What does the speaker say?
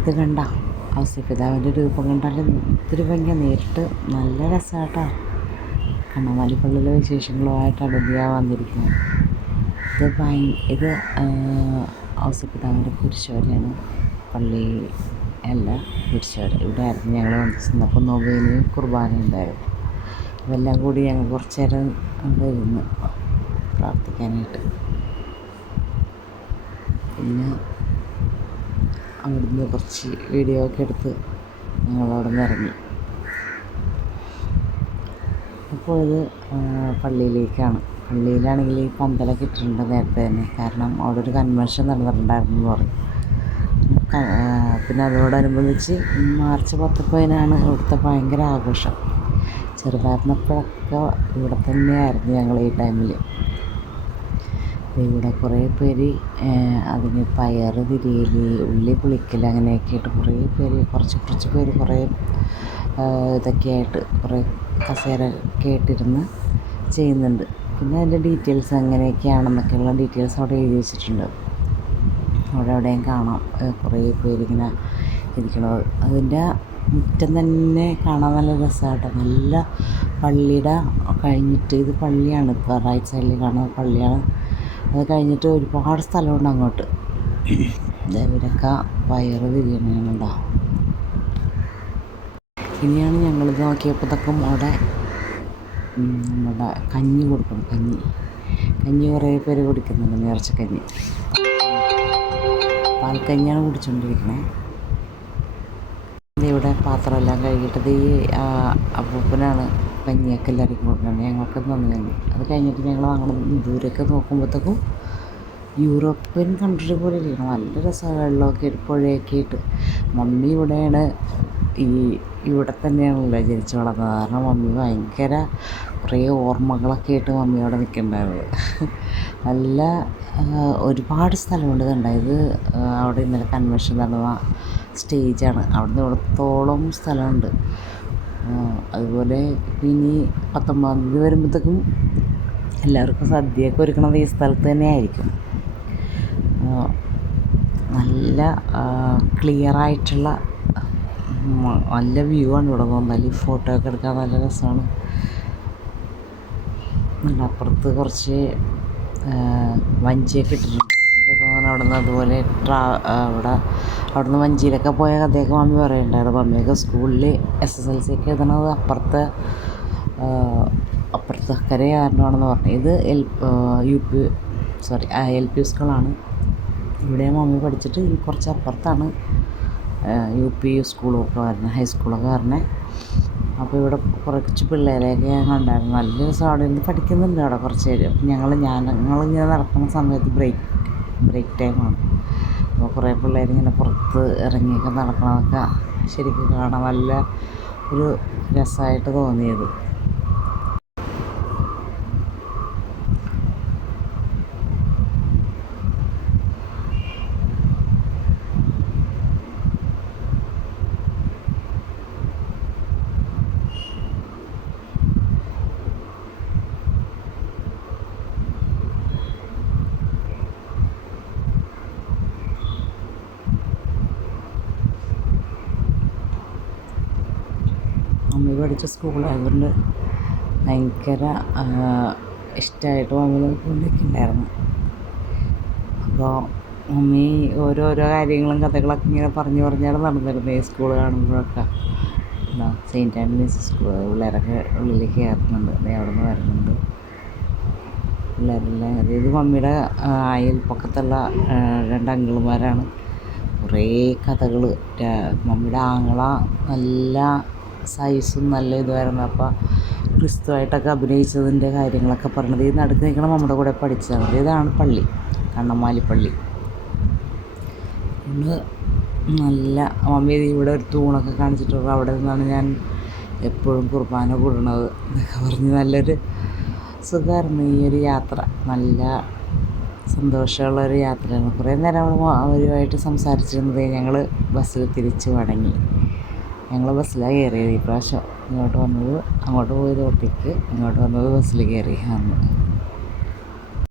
ഇത് കണ്ട. ഔസേപ്പിതാവിന്റെ രൂപം കണ്ടാൽ ഒത്തിരി ഭംഗി നേരിട്ട് നല്ല രസമാട്ടോ. കണ്ണമാലിപ്പള്ളിയിലെ വിശേഷങ്ങളുമായിട്ടാണ് ഇതിയാ വന്നിരിക്കുന്നത്. ഇത് ഭയ ഇത് ഔസേപ്പിതാവിന്റെ കുരിശോരയാണ് പള്ളി അല്ല കുരിശോര ഇവിടെ ആയിരുന്നു ഞങ്ങൾ വന്നപ്പോൾ നോവേന് കുർബാന ഉണ്ടായിരുന്നു. ഇതെല്ലാം കൂടി ഞങ്ങൾ കുറച്ച് നേരം അവിടെ പ്രാർത്ഥിക്കാനായിട്ട്. പിന്നെ അവിടുന്ന് കുറച്ച് വീഡിയോ ഒക്കെ എടുത്ത് ഞങ്ങൾ അവിടെ നിന്ന് ഇറങ്ങി. അപ്പോൾ ഇത് പള്ളിയിലേക്കാണ്. പള്ളിയിലാണെങ്കിൽ ഈ പന്തലൊക്കെ ഇട്ടിട്ടുണ്ട് നേരത്തെ തന്നെ. കാരണം അവിടെ ഒരു കൺവെൻഷൻ നടന്നിട്ടുണ്ടായിരുന്നു എന്ന് പറയും പിന്നെ അതോടനുബന്ധിച്ച് മാർച്ച് പത്തൊമ്പതിനാണ് ഇവിടുത്തെ ഭയങ്കര ആഘോഷം. ചെറുതായിരുന്നപ്പോഴൊക്കെ ഇവിടെ തന്നെയായിരുന്നു ഞങ്ങൾ ഈ ടൈമിൽ ഇവിടെ കുറേ പേര് അതിന് പയർ തിരിയൽ ഉള്ളി പൊളിക്കൽ അങ്ങനെയൊക്കെ ആയിട്ട് കുറേ പേര് കുറച്ച് കുറച്ച് പേര് കുറേ ഇതൊക്കെ ആയിട്ട് കുറേ കസേര ഒക്കെ ആയിട്ടിരുന്ന് ചെയ്യുന്നുണ്ട്. പിന്നെ അതിന്റെ ഡീറ്റെയിൽസ് എങ്ങനെയൊക്കെയാണെന്നൊക്കെയുള്ള ഡീറ്റെയിൽസ് അവിടെ എഴുതി വെച്ചിട്ടുണ്ട്. അവിടെ എവിടെയും കാണാം. കുറേ പേരിങ്ങനെ ഇരിക്കണത്. അതിന്റെ മുറ്റം തന്നെ കാണാൻ നല്ല രസമാട്ടോ. നല്ല പള്ളിയുടെ കഴിഞ്ഞിട്ട് ഇത് പള്ളിയാണ്. ഇപ്പോൾ റൈറ്റ് സൈഡിൽ കാണുന്ന പള്ളിയാണ്. അത് കഴിഞ്ഞിട്ട് ഒരുപാട് സ്ഥലമുണ്ട് അങ്ങോട്ട്. ഇതേവരൊക്കെ വയറ് തിരിയണുണ്ടോ ഇനിയാണ് ഞങ്ങളിത് നോക്കിയപ്പോഴത്തേക്കും അവിടെ നമ്മുടെ കഞ്ഞി കൊടുക്കണം കഞ്ഞി. കഞ്ഞി കുറേ പേര് കുടിക്കുന്നുണ്ട് നേർച്ചക്കഞ്ഞി പാൽക്കഞ്ഞിയാണ് കുടിച്ചുകൊണ്ടിരിക്കണേ ഇവിടെ പാത്രമെല്ലാം കഴുകിയിട്ടത് ഈ അപ്പൂപ്പനാണ് കഞ്ഞിയൊക്കെ എല്ലാവർക്കും കൊടുക്കുന്നത് ഞങ്ങൾക്ക് തന്നു അത് കഴിഞ്ഞിട്ട് ഞങ്ങൾ അങ്ങോട്ട് ദൂരെയൊക്കെ നോക്കുമ്പോഴത്തേക്കും യൂറോപ്യൻ കൺട്രി പോലെ ഇരിക്കണം നല്ല രസമാണ് വെള്ളമൊക്കെ പുഴയൊക്കെ ആയിട്ട്. മമ്മി ഇവിടെയാണ് ഈ ഇവിടെ തന്നെയാണല്ലോ ജനിച്ചു വളർന്നത്. കാരണം മമ്മി ഭയങ്കര കുറേ ഓർമ്മകളൊക്കെ ആയിട്ട് മമ്മി അവിടെ നിൽക്കുന്നുണ്ടായിരുന്നത് നല്ല ഒരുപാട് സ്ഥലമുണ്ട് കണ്ടായത് അവിടെ ഇന്നലെ കൺവെൻഷൻ നടന്ന സ്റ്റേജാണ് അവിടെ നിന്ന് ഇവിടത്തോളം സ്ഥലമുണ്ട്. അതുപോലെ ഇനി പത്തൊമ്പതാം തീയതി വരുമ്പോഴത്തേക്കും എല്ലാവർക്കും സദ്യയൊക്കെ ഒരുക്കണത് ഈ സ്ഥലത്ത് തന്നെ ആയിരിക്കും നല്ല ക്ലിയറായിട്ടുള്ള നല്ല വ്യൂ ആണ് ഇവിടെ. വന്നാൽ ഈ ഫോട്ടോ ഒക്കെ എടുക്കാൻ നല്ല രസമാണ് അപ്പുറത്ത് കുറച്ച് വഞ്ചിയൊക്കെ ഇട്ടിട്ടുണ്ട്. അവിടെ നിന്ന് അതുപോലെ ട്രാ അവിടെ അവിടുന്ന് വഞ്ചിയിലൊക്കെ പോയ കഥയൊക്കെ മമ്മി പറയുന്നുണ്ടായിരുന്നു മമ്മിയൊക്കെ സ്കൂളിൽ എസ് എസ് എൽ സി ഒക്കെ എഴുതണത് അപ്പുറത്തെ അപ്പുറത്തെ കര കാരണമാണെന്ന് പറഞ്ഞു. ഇത് L U P sorry L P സ്കൂളാണ്. ഇവിടെ മമ്മി പഠിച്ചിട്ട് കുറച്ച് അപ്പുറത്താണ് യു പി സ്കൂളൊക്കെ വരുന്നത് ഹൈസ്കൂളൊക്കെ വരുന്നത് അപ്പോൾ ഇവിടെ കുറച്ച് പിള്ളേരെയൊക്കെ ഞാൻ കണ്ടായിരുന്നു. നല്ല രസം അവിടെ നിന്ന് പഠിക്കുന്നുണ്ട് അവിടെ കുറച്ച് പേര്. ഞങ്ങൾ ഞാൻ ഞങ്ങളിങ്ങനെ നടക്കുന്ന സമയത്ത് ബ്രേക്ക് ബ്രേക്ക് ടൈമാണ് അപ്പോൾ കുറേ പിള്ളേരിങ്ങനെ പുറത്ത് ഇറങ്ങിയൊക്കെ നടക്കണതൊക്കെ ശരിക്കും കാണാൻ നല്ല ഒരു രസമായിട്ട് തോന്നിയത് മമ്മി പഠിച്ച സ്കൂളായതുകൊണ്ട് ഭയങ്കര ഇഷ്ടമായിട്ട് മമ്മി നോക്കിക്കൊണ്ടിരിക്കുന്നുണ്ടായിരുന്നു അപ്പോൾ മമ്മി ഓരോരോ കാര്യങ്ങളും കഥകളൊക്കെ ഇങ്ങനെ പറഞ്ഞു പറഞ്ഞാണ് നടന്നിരുന്നത് ഈ സ്കൂൾ കാണുമ്പോഴൊക്കെ. സെയിന്റ് ആൻഡ്രീസ് സ്കൂൾ പിള്ളേരൊക്കെ ഉള്ളിലേക്ക് കയറുന്നുണ്ട് അവിടെ നിന്ന് വരുന്നുണ്ട്. പിള്ളേരെല്ലാം അതായത് മമ്മിയുടെ അയൽപ്പക്കത്തുള്ള രണ്ട് അങ്കിളുമാരാണ്. കുറേ കഥകൾ മമ്മിയുടെ ആങ്ങള നല്ല സൈസും നല്ല ഇതുമായിരുന്നു അപ്പോൾ ക്രിസ്തുവായിട്ടൊക്കെ അഭിനയിച്ചതിന്റെ കാര്യങ്ങളൊക്കെ പറഞ്ഞത്. ഈ നടുക്ക് നിൽക്കണം നമ്മുടെ കൂടെ പഠിച്ചതാണ് ഇതാണ് പള്ളി കണ്ണമാലി പള്ളി. ഇത് നല്ല മമ്മി ഇവിടെ ഒരു തൂണൊക്കെ കാണിച്ചിട്ടുണ്ട്. അവിടെ നിന്നാണ് ഞാൻ എപ്പോഴും കുർബാന കൂടണത് എന്നൊക്കെ പറഞ്ഞ് നല്ലൊരു സുഖമായിരുന്നു ഈ ഒരു യാത്ര നല്ല സന്തോഷമുള്ള ഒരു യാത്രയാണ്. കുറേ നേരം അവരുമായിട്ട് സംസാരിച്ചിരുന്നത്. ഞങ്ങൾ ബസ്സിൽ തിരിച്ച് മടങ്ങി. ഞങ്ങൾ ബസ്സിലാണ് കയറിയത് ഈ പ്രാവശ്യം ഇങ്ങോട്ട് വന്നത് അങ്ങോട്ട് പോയത് ഒറ്റയ്ക്ക് ഇങ്ങോട്ട് വന്നത് ബസ്സിൽ കയറി അന്ന്